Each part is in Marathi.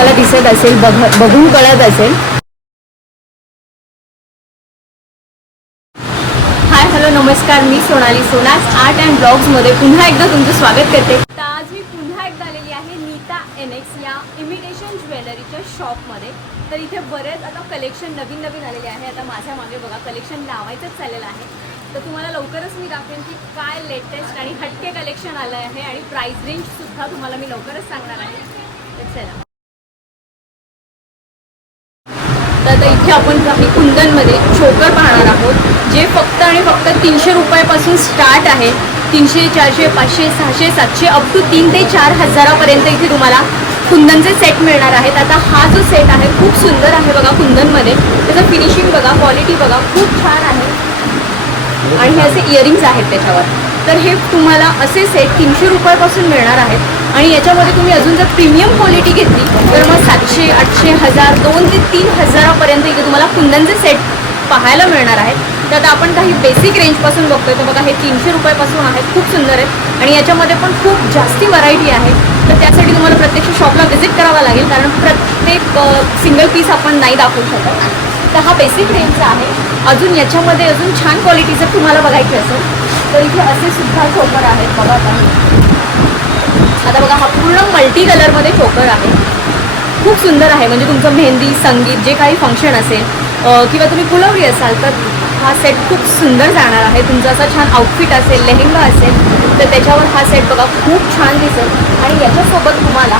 तुम्हाला दिसत असेल, बघून कळत असेल। हाय हॅलो नमस्कार, मी सोनाली सोनाज आर्ट अँड ब्लॉग्समध्ये पुन्हा एकदा तुमचं स्वागत करते। तर आज मी पुन्हा एकदा आलेली आहे नीता NX या इमिटेशन ज्वेलरीच्या शॉपमध्ये। तर इथे बरेच आता कलेक्शन नवीन आलेले आहे। आता माझ्या मागे बघा कलेक्शन लावायचंच चाललेलं आहे। तर तुम्हाला लवकरच मी दाखवेन की काय लेटेस्ट आणि हटके कलेक्शन आलं आहे आणि प्राइस रेंजसुद्धा तुम्हाला मी लवकरच सांगणार आहे। तर चला, तर इथे आपण काही कुंदनमध्ये चोकर पाहणार आहोत, जे फक्त आणि फक्त 300 रुपयापासून स्टार्ट आहे। 300, 400, 500, 600, 700 अप टू 3 ते 4 हजारापर्यंत इथे तुम्हाला कुंदनचे सेट मिळणार आहेत। आता हा जो सेट आहे खूप सुंदर आहे बघा, कुंदनमध्ये त्याचं फिनिशिंग बघा, क्वालिटी बघा, खूप छान आहे। आणि हे असे इयरिंग्स आहेत त्याच्यावर। तर हे तुम्हाला असे सेट 300 रुपयापासून मिळणार आहेत। आणि याच्यामध्ये तुम्ही अजून जर प्रीमियम क्वालिटी घेतली तर मग 700, 800, 1000, 2 ते 3 हजारापर्यंत इथे तुम्हाला कुंदनचे सेट पाहायला मिळणार आहेत। तर आता आपण काही बेसिक रेंजपासून बघतोय, तर बघा हे 300 रुपयापासून आहेत, खूप सुंदर आहेत। आणि याच्यामध्ये पण खूप जास्ती व्हरायटी आहे। तर त्यासाठी तुम्हाला प्रत्यक्ष शॉपला व्हिजिट करावं लागेल, कारण प्रत्येक सिंगल पीस आपण नाही दाखवू शकत। तर हा बेसिक रेंजचा आहे। अजून याच्यामध्ये अजून छान क्वालिटी जर तुम्हाला बघायची असेल तर इथे असे सुद्धा चोकर आहेत बघा। आता बघा हा पूर्ण मल्टी कलरमध्ये चोकर आहे, खूप सुंदर आहे। म्हणजे तुमचं मेहंदी, संगीत जे काही फंक्शन असेल किंवा तुम्ही कुलवरी असाल तर हा सेट खूप सुंदर जाणार आहे। तुमचं असं छान आउटफिट असेल, लेहेंगा असेल तर त्याच्यावर हा सेट बघा खूप छान दिसेल। आणि याच्यासोबत तुम्हाला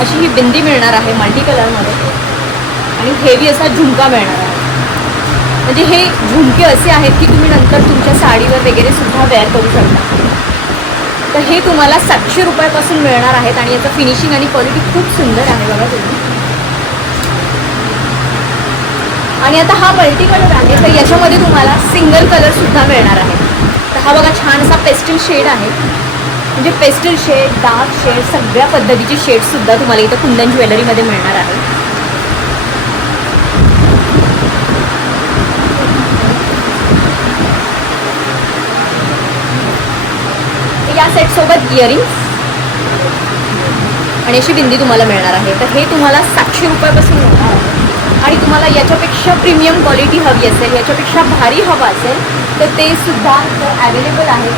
अशी ही बिंदी मिळणार आहे मल्टी कलरमध्ये, आणि हेवी असा झुमका मिळणार आहे। म्हणजे हे झुमके असे आहेत की तुम्ही नंतर तुमच्या साडीवर वगैरे सुद्धा वेअर करू शकता। तर हे तुम्हाला 700 रुपयापासून मिळणार आहेत। आणि याचं फिनिशिंग आणि क्वालिटी खूप सुंदर आहे बघा तुम्ही। आणि आता हा मल्टी कलर आहे, तर याच्यामध्ये तुम्हाला सिंगल कलर सुद्धा मिळणार आहे। तर हा बघा छान असा पेस्टल शेड आहे, म्हणजे पेस्टल शेड, डार्क शेड, सगळ्या पद्धतीची शेडसुद्धा तुम्हाला इथं कुंदन ज्वेलरीमध्ये मिळणार आहे। या सेटसोबत इयरिंग्स आणि अशी बिंदी तुम्हाला मिळणार आहे। तर हे तुम्हाला 700 रुपयापासून मिळणार आहे। आणि तुम्हाला याच्यापेक्षा प्रीमियम क्वालिटी हवी असेल, याच्यापेक्षा भारी हवं असेल तर ते सुद्धा अवेलेबल आहे।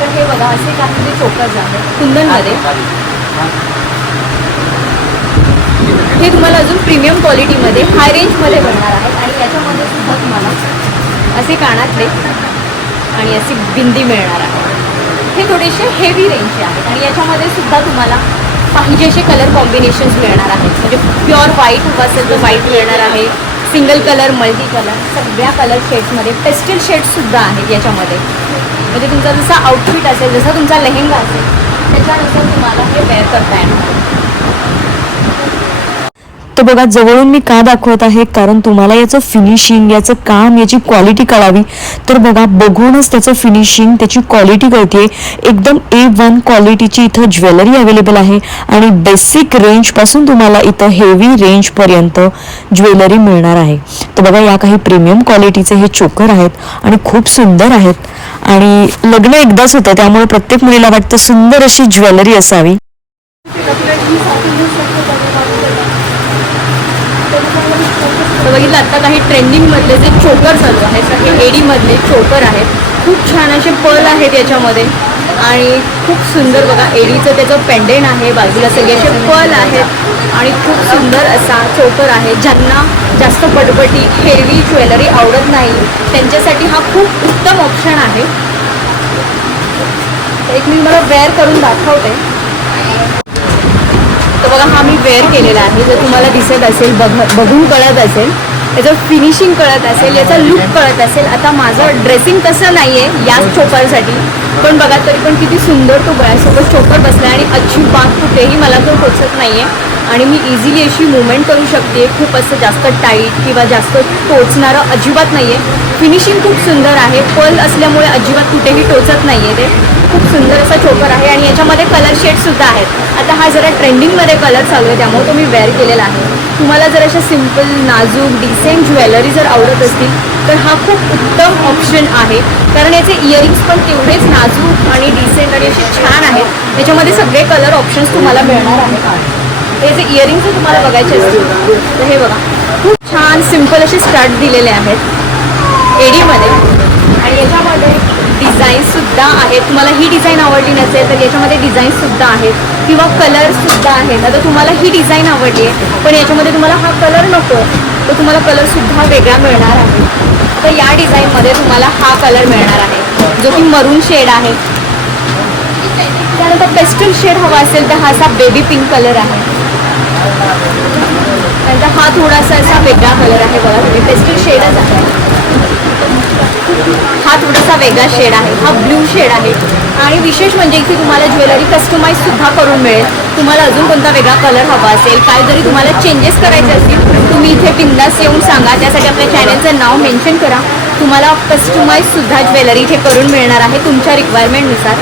तर हे बघा असे काही जे चोकर्स आहेत कुंदनमध्ये, हे तुम्हाला अजून प्रीमियम क्वालिटीमध्ये हाय रेंजमध्ये मिळणार आहेत। आणि याच्यामध्ये सुद्धा तुम्हाला असे कानातले आणि अशी बिंदी मिळणार आहे। हे थोडेसे हेवी रेंजचे आहेत। आणि याच्यामध्ये सुद्धा तुम्हाला पाहिजे असे कलर कॉम्बिनेशन्स मिळणार आहेत। म्हणजे प्युअर व्हाईट हवं असेल तर व्हाईट मिळणार आहे, सिंगल कलर, मल्टी कलर, सगळ्या कलर शेड्समध्ये पेस्टल शेड्ससुद्धा आहेत याच्यामध्ये। म्हणजे तुमचा जसा आउटफिट असेल, जसा तुमचा लेहेंगा असेल त्याच्यानुसार तुम्हाला हे वेअर करता येणार। तर बघा जवळून मी का दाखवत आहे, कारण तुम्हाला याचं फिनिशिंग, याचं काम, याची क्वालिटी कळावी। तर बघा बघूनच त्याचं फिनिशिंग, त्याची क्वालिटी कळते। एकदम A1 क्वालिटीची इथं ज्वेलरी अवेलेबल आहे। आणि बेसिक रेंजपासून तुम्हाला इथं हेवी रेंजपर्यंत ज्वेलरी मिळणार आहे। तर बघा या काही प्रीमियम क्वालिटीचे हे चोकर आहेत आणि खूप सुंदर आहेत। आणि लग्न एकदाच होतं, त्यामुळे प्रत्येक मुलीला वाटतं सुंदर अशी ज्वेलरी असावी। तर बघितलं आता काही ट्रेंडिंगमधले जे चोकर चालू आहेत, सगळे एडीमधले चोकर आहेत, खूप छान असे पर्ल आहेत याच्यामध्ये। आणि खूप सुंदर बघा एडीचं त्याचं पेंडेंट आहे, बाजूला सगळे असे पर्ल आहेत आणि खूप सुंदर असा चोकर आहे। ज्यांना जास्त पटपटी हेवी ज्वेलरी आवडत नाही त्यांच्यासाठी हा खूप उत्तम ऑप्शन आहे। तर एक मी मला वेअर करून दाखवते। तर बघा हा मी वेअर केलेला आहे, जर तुम्हाला दिसत असेल, बघून कळत असेल, याचं फिनिशिंग कळत असेल, याचा लुक कळत असेल। आता माझं ड्रेसिंग तसं नाही आहे याच चोकरसाठी, पण बघा तरी पण किती सुंदर तो गळ्यासोबत चोकर बसला आहे। आणि अजिबात कुठेही मला तो टोचत नाही आहे आणि मी इझिली अशी मुवमेंट करू शकते। खूप असं जास्त टाईट किंवा जास्त टोचणारं अजिबात नाही आहे। फिनिशिंग खूप सुंदर आहे, पर्ल असल्यामुळे अजिबात कुठेही टोचत नाही आहे। ते खूप सुंदर असा चोकर आहे आणि याच्यामध्ये कलर शेडसुद्धा आहेत। आता हा जरा ट्रेंडिंगमध्ये कलर चालू आहे त्यामुळे तो मी वेअर केलेला आहे। तुम्हाला जर अशा सिम्पल, नाजूक, डिसेंट ज्वेलरी जर आवडत असतील तर हा खूप उत्तम ऑप्शन आहे, कारण याचे इयरिंग्स पण तेवढेच नाजूक आणि डिसेंट आणि असे छान आहेत। त्याच्यामध्ये सगळे कलर ऑप्शन्स तुम्हाला मिळणार आहेत। हे जे इयरिंग्स तुम्हाला बघायचे असतील तर हे बघा, खूप छान सिम्पल असे स्टार्ट दिलेले आहेत एडीमध्ये. आणि याच्यामध्ये डिझाईन्ससुद्धा आहेत. तुम्हाला ही डिझाईन आवडली नसेल तर याच्यामध्ये डिझाईन्ससुद्धा आहेत किंवा कलर्ससुद्धा आहेत. आता तुम्हाला ही डिझाईन आवडली आहे पण याच्यामध्ये तुम्हाला हा कलर नको तर तुम्हाला कलरसुद्धा वेगळा मिळणार आहे. तर या डिझाईनमध्ये तुम्हाला हा कलर मिळणार आहे जो की मरून शेड आहे. त्यानंतर पेस्टल शेड हवा असेल तर हा असा बेबी पिंक कलर आहे. त्यानंतर हा थोडासा असा वेगळा कलर आहे बघा, तुम्ही पेस्टल शेडच आहे. हा थोडासा वेगळा शेड आहे, हा ब्ल्यू शेड आहे. आणि विशेष म्हणजे इथे तुम्हाला ज्वेलरी कस्टमाइजसुद्धा करून मिळेल. तुम्हाला अजून कोणता वेगळा कलर हवा असेल, काय जरी तुम्हाला चेंजेस करायचे असतील तुम्ही इथे बिंदास येऊन सांगा. त्यासाठी आपल्या चॅनलचं नाव मेन्शन करा. तुम्हाला कस्टमाइजसुद्धा ज्वेलरी इथे करून मिळणार आहे तुमच्या रिक्वायरमेंटनुसार.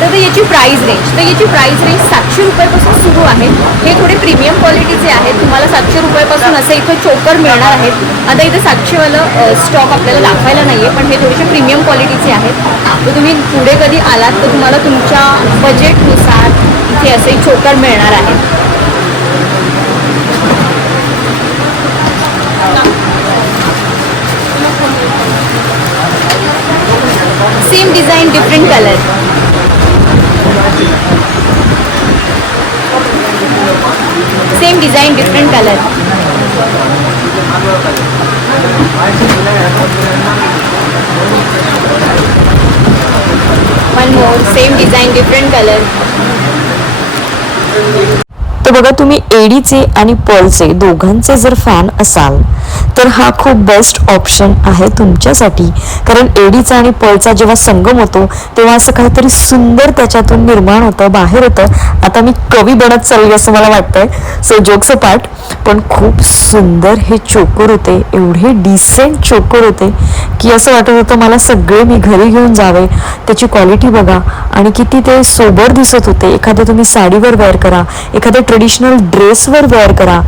तर याची प्राईस रेंज 700 रुपयापासून सुरू आहे. हे थोडे प्रीमियम क्वालिटीचे आहेत. तुम्हाला 700 रुपयापासून असे इथं चोकर मिळणार आहेत. आता इथं 700वालं स्टॉक आपल्याला दाखवायला नाही आहे पण हे थोडेसे प्रीमियम क्वालिटीचे आहेत. तर तुम्ही पुढे कधी आलात तर तुम्हाला तुमच्या बजेटनुसार इथे असे चोकर मिळणार आहेत. Same design different colour. Same design different colour. One more same design different colour. तर बघा, तुम्ही एडीचे आणि पर्लचे दोघांचे जर फॅन असाल तर हा खूप बेस्ट ऑप्शन आहे तुमच्यासाठी. कारण एडीचा आणि पर्लचा जेव्हा संगम होतो तेव्हा असं काहीतरी सुंदर त्याच्यातून निर्माण होतं, बाहेर होतं. आता मी कवी बनत चालली असं मला वाटतंय. सो जोक्स अपार्ट, पण खूप सुंदर हे चोकर होते. एवढे डिसेंट चोकर होते की असं वाटत होतं मला सगळे मी घरी घेऊन जावे. त्याची क्वालिटी बघा आणि किती ते सोबर दिसत होते. एखाद्या तुम्ही साडीवर वेअर करा, एखाद्या ट्रेडिशनल ड्रेसवर वेअर करा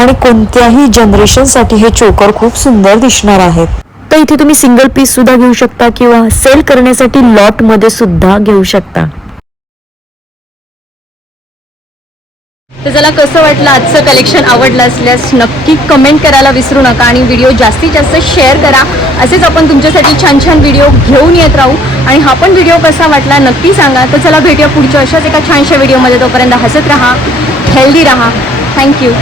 आणि कोणत्याही जनरेशनसाठी हे चोकर खूप सुंदर दिसणार आहेत. तर इथे तुम्ही सिंगल पीस सुद्धा घेऊ शकता किंवा सेल करण्यासाठी लॉट मध्ये सुद्धा घेऊ शकता. तर चला, कसं वाटलं आजचं कलेक्शन? आवडलं असल्यास नक्की कमेंट करायला विसरू नका आणि व्हिडिओ जास्तीत जास्त शेअर करा. असेच आपण तुमच्यासाठी छान छान व्हिडिओ घेऊन येत राहू. आणि हा पण व्हिडिओ कसा वाटला नक्की सांगा. तर चला, भेटूया पुढच्या अशाच एका छानशा व्हिडिओमध्ये. तोपर्यंत हसत राहा, हेल्दी राहा. थँक्यू.